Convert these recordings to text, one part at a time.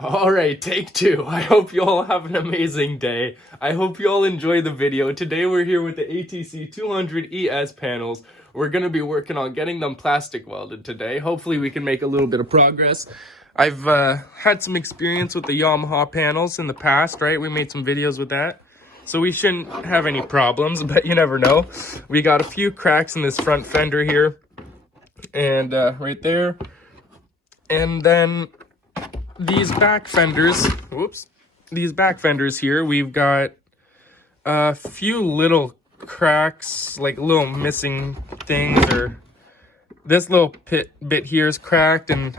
All right, take two. I hope you all have an amazing day. I hope you all enjoy the video. Today we're here with the atc200 ES panels. We're going to be working on getting them plastic welded today. Hopefully we can make a little bit of progress. I've had some experience with the Yamaha panels in the past, right? We made some videos with that. So we shouldn't have any problems, but you never know. We got a few cracks in this front fender here and right there. And then these back fenders, these back fenders here, we've got a few little cracks, like little missing things, or this little bit here is cracked, and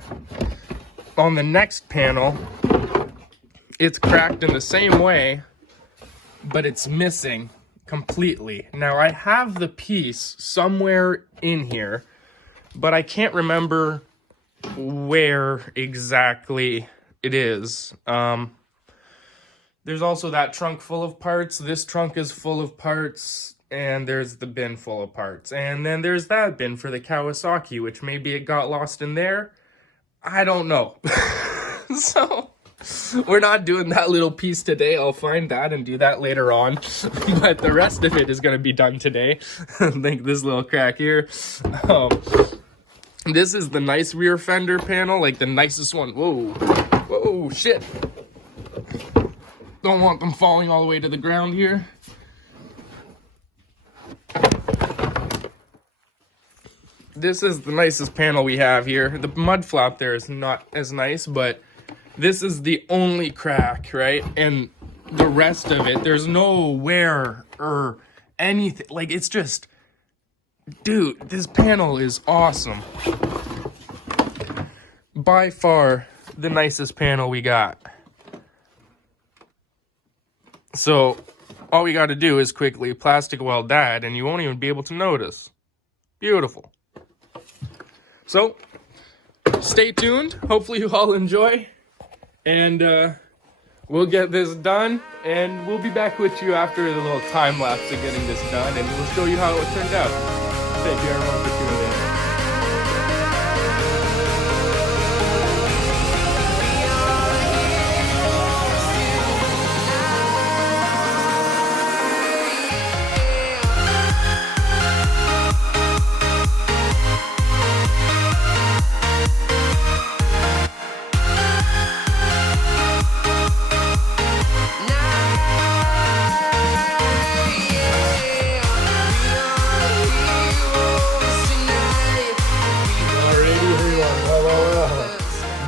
on the next panel, it's cracked in the same way, but it's missing completely. Now, I have the piece somewhere in here, but I can't remember where exactly it is. There's also that trunk full of parts. This trunk is full of parts, and there's the bin full of parts. And then there's that bin for the Kawasaki, which maybe it got lost in there. I don't know. So we're not doing that little piece today. I'll find that and do that later on. But the rest of it is going to be done today. I think this little crack here. This is the nice rear fender panel, like the nicest one. Whoa, whoa, shit. Don't want them falling all the way to the ground here. This is the nicest panel we have here. The mud flap there is not as nice, but this is the only crack, right? And the rest of it, there's no wear or anything. Like, it's just... Dude, this panel is awesome. By far the nicest panel we got. So all we got to do is quickly plastic weld that, and you won't even be able to notice. Beautiful. So stay tuned. Hopefully you all enjoy, and we'll get this done, and we'll be back with you after the little time lapse of getting this done, and we'll show you how it turned out. Thank you everyone for tuning in.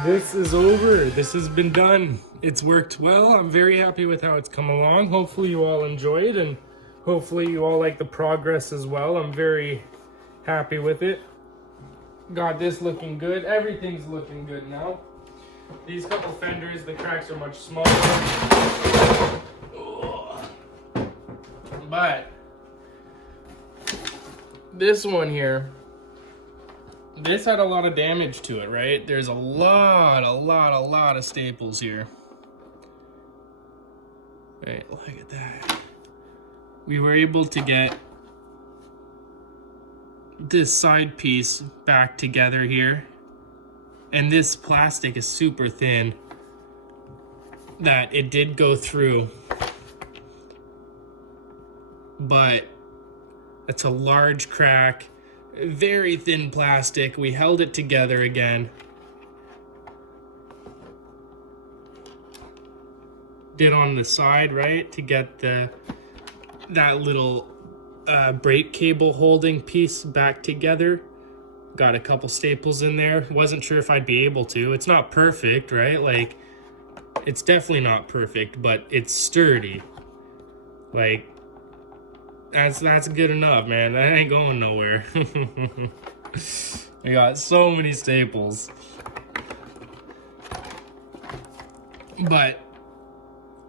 This is over. This has been done. It's worked well. I'm very happy with how it's come along. Hopefully you all enjoyed, and hopefully you all like the progress as well. I'm very happy with it. Got this looking good. Everything's looking good now. These couple fenders, the cracks are much smaller. But this one here, this had a lot of damage to it, right? There's a lot of staples here. Right, look at that. We were able to get this side piece back together here. And this plastic is super thin that it did go through. But it's a large crack. Very thin plastic. We held it together again. Did on the side, right, to get that little brake cable holding piece back together. Got a couple staples in there. Wasn't sure if I'd be able to. It's not perfect, right? Like, it's definitely not perfect, but it's sturdy. Like, that's good enough, man. That ain't going nowhere. I got so many staples. But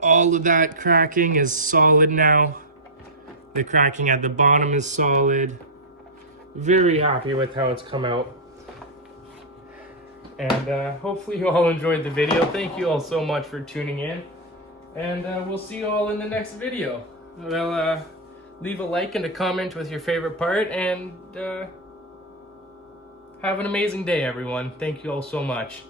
all of that cracking is solid now. The cracking at the bottom is solid. Very happy with how it's come out. And hopefully you all enjoyed the video. Thank you all so much for tuning in. And we'll see you all in the next video. Well, leave a like and a comment with your favorite part, and have an amazing day, everyone. Thank you all so much.